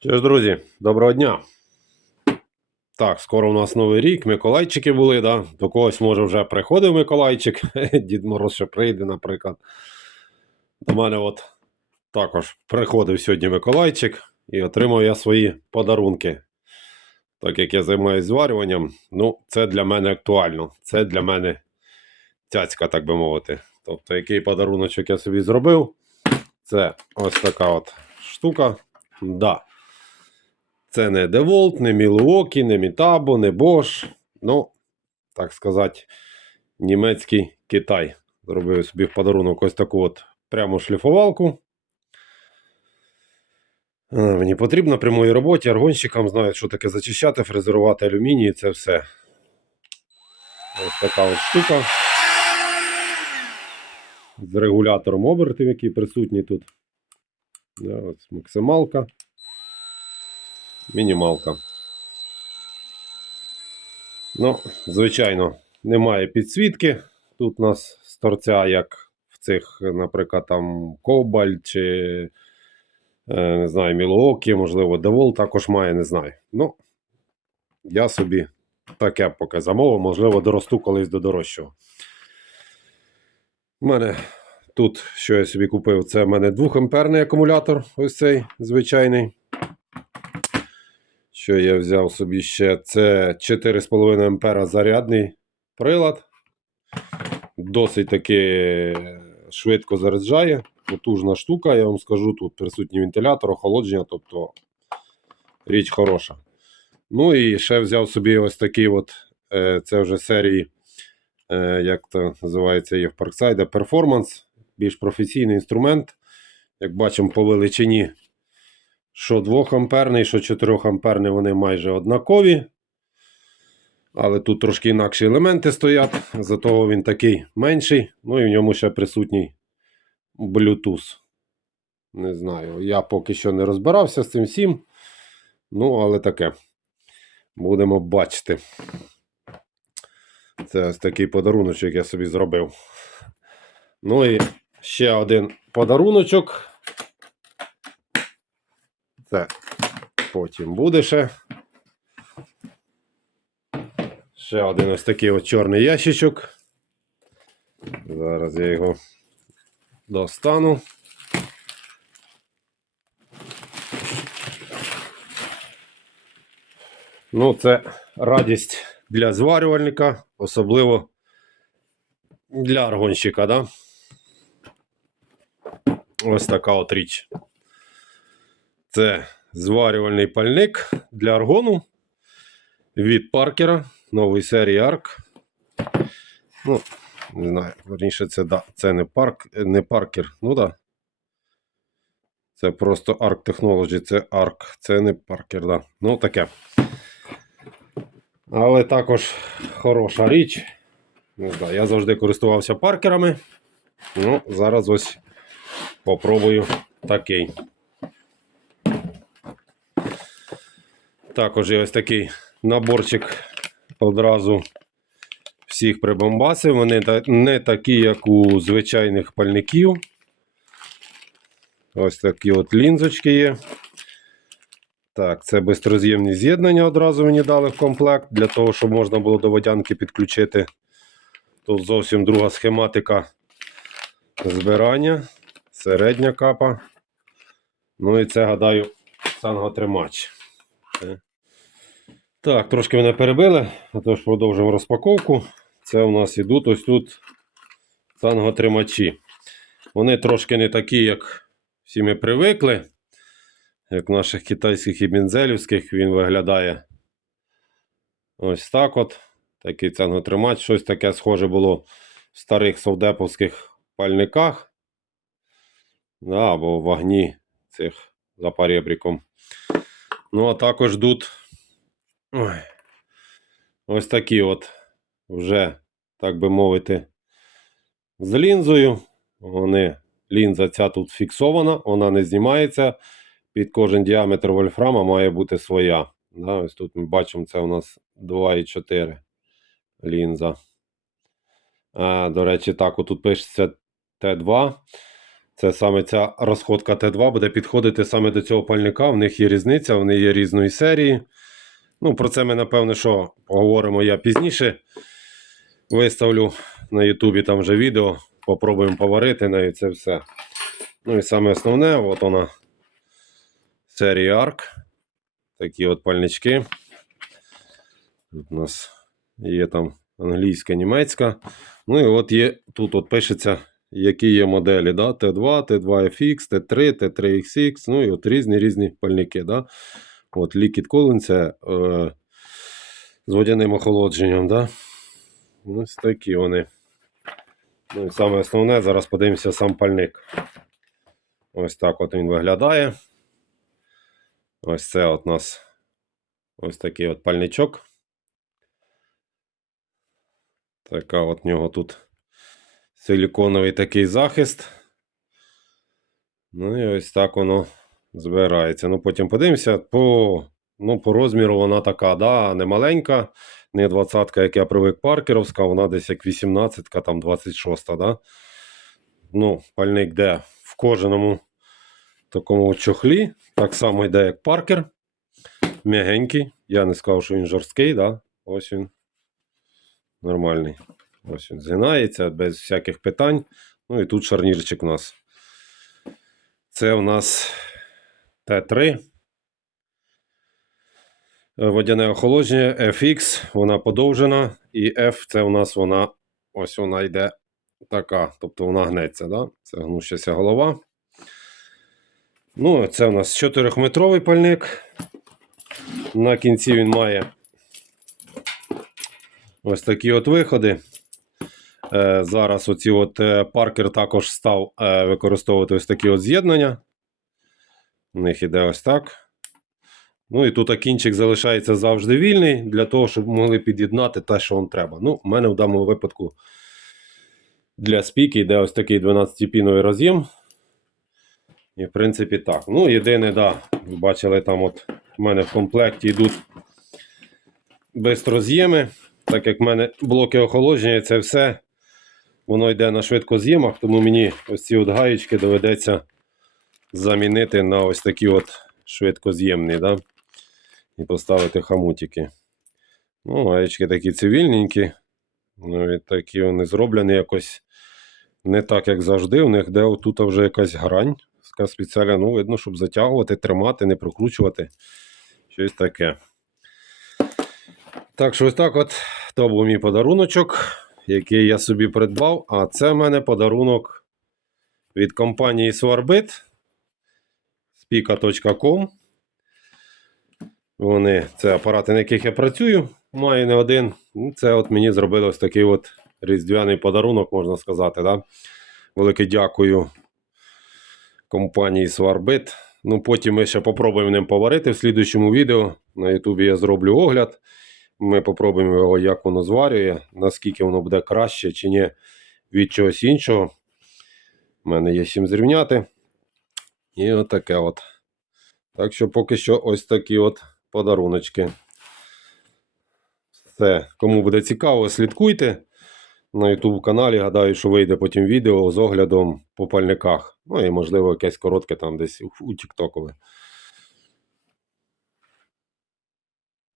Що ж, друзі, доброго дня. Так, скоро у нас новий рік, Миколайчики були, да? До когось, може, вже приходив Миколайчик, Дід Мороз ще прийде, наприклад. До мене от також приходив сьогодні Миколайчик і отримав я свої подарунки. Так як я займаюся зварюванням, ну, це для мене актуально. Це для мене цяцька, так би мовити. Тобто, який подаруночок я собі зробив, це ось така от штука. Да. Це не DeWalt, не Milwaukee, не Mitabo, не Bosch. Ну, так сказати, німецький Китай. Зробив собі в подарунок ось таку от прямо шліфувалку. Мені потрібно при моїй роботі аргонщикам знають, що таке зачищати, фрезерувати алюміній, це все. Ось така от штука. З регулятором обертів, який присутній тут. Да, ось максималка. Мінімалка. Ну, звичайно, немає підсвітки. Тут у нас з торця, як в цих, наприклад, там Кобальт чи е, не знаю, Мілуокі, можливо, Девол також має, не знаю. Ну, я собі таке поки замовив, можливо, доросту колись до дорожчого. У мене тут, що я собі купив, це в мене 2 амперний акумулятор, ось цей звичайний. Що я взяв собі ще? Це 4,5 ампера зарядний прилад. Досить таки швидко заряджає. Потужна штука, я вам скажу, тут присутній вентилятор, охолодження, тобто річ хороша. Ну і ще взяв собі ось такий от, е, це вже серії, е, як то називається є в Parkside, Performance, більш професійний інструмент. Як бачимо по величині що 2 амперний, що 4 амперний вони майже однакові. Але тут трошки інакші елементи стоять, зато він такий менший. Ну і в ньому ще присутній Bluetooth. Не знаю, я поки що не розбирався з цим всім. Ну, але таке. Будемо бачити. Це ось такий подаруночок я собі зробив. Ну і ще один подаруночок. Це потім буде ще. Ще один ось такий от чорний ящичок. Зараз я його достану. Ну, це радість для зварювальника, особливо для аргонщика, да? Ось така от річ. Це зварювальний пальник для аргону від Паркера нової серії ARC. Ну, не знаю, верніше, це да, це не парк, не Паркер. Ну да. Це просто ARC Technology, це ARC, це не Паркер, да. Ну, таке. Але також хороша річ. Не знаю, я завжди користувався паркерами. Ну, зараз ось попробую такий. Також є ось такий наборчик одразу всіх прибамбасів. Вони не такі, як у звичайних пальників. Ось такі от лінзочки є. Так, це безроз'ємні з'єднання одразу мені дали в комплект, для того, щоб можна було до водянки підключити. Тут зовсім друга схематика збирання, середня капа. Ну і це, гадаю, санготримач. Е. Так, трошки мене перебили, тож продовжимо розпаковку. Це у нас ідуть ось тут санготримачі. Вони трошки не такі, як всі ми привикли. Як в наших китайських і бензелівських він виглядає ось так от. Такий цанготримач. Щось таке схоже було в старих совдеповських пальниках. Да, або в вогні цих за паребриком. Ну, а також тут ой, ось такі от вже, так би мовити, з лінзою. Вони, лінза ця тут фіксована, вона не знімається. Під кожен діаметр вольфрама має бути своя. Да, ось тут ми бачимо, це у нас 2,4 лінза. А, до речі, так, отут пишеться Т2. Це саме ця розходка Т2 буде підходити саме до цього пальника. В них є різниця, вони є різної серії. Ну, про це ми, напевно, що поговоримо я пізніше. Виставлю на Ютубі там вже відео. Попробуємо поварити нею це все. Ну і саме основне, от вона серія ARC. Такі от пальнички. Тут у нас є там англійська, німецька. Ну і от є, тут от пишеться, які є моделі. Да? Т2, Т2FX, Т3, Т3XX, ну і от різні різні пальники. Да? От Cooling це е, з водяним охолодженням. Да? Ось такі вони. Ну і саме основне, зараз подивимося сам пальник. Ось так от він виглядає. Ось це от нас ось такий от пальничок. Така от нього тут силіконовий такий захист. Ну і ось так воно збирається. Ну, потім подивимося, по, ну, по розміру вона така, да, не маленька, не 20-ка, як я привик паркеровська, вона десь як 18-ка, там 26-та, да. Ну, пальник де в кожаному такому чохлі. Так само йде, як паркер. М'ягенький. Я не сказав, що він жорсткий, да? Ось він. Нормальний. Ось він згинається без всяких питань. Ну і тут шарнірчик у нас. Це у нас Т3. Е, Водяне охолодження FX, вона подовжена, і F це у нас вона ось вона йде така, тобто вона гнеться. Да? Це гнущася голова. Ну, це у нас 4-метровий пальник. На кінці він має ось такі от виходи. Е, зараз оці от е, паркер також став використовувати ось такі от з'єднання. У них іде ось так. Ну і тут кінчик залишається завжди вільний для того, щоб могли під'єднати те, що вам треба. Ну, у мене в даному випадку для спіки йде ось такий 12-піновий роз'єм. І, в принципі, так. Ну, єдине, да, ви бачили, там от в мене в комплекті йдуть безроз'єми. Так як в мене блоки охолодження, це все воно йде на швидкоз'ємах, тому мені ось ці от гаєчки доведеться замінити на ось такі от швидкоз'ємні, да? і поставити хамутики. Ну, гаєчки такі цивільненькі. Ну, такі вони зроблені якось не так, як завжди. У них де отут вже якась грань. Спеціальна, ну, видно, щоб затягувати, тримати, не прокручувати. Щось таке. Так що ось так от. То був мій подаруночок, який я собі придбав. А це в мене подарунок від компанії Swarbit spika.com. Вони, це апарати, на яких я працюю, маю не один. Ну, Це от мені зробили ось такий от різдвяний подарунок, можна сказати. Да? Велике дякую компанії Swarbit. Ну, потім ми ще попробуємо ним поварити в слідуючому відео. На Ютубі я зроблю огляд. Ми попробуємо його, як воно зварює, наскільки воно буде краще чи ні від чогось іншого. У мене є чим зрівняти. І отаке от. Так що поки що ось такі от подаруночки. Все, кому буде цікаво, слідкуйте на YouTube каналі. Гадаю, що вийде потім відео з оглядом по пальниках. Ну і можливо якесь коротке там десь у- Тіктокове.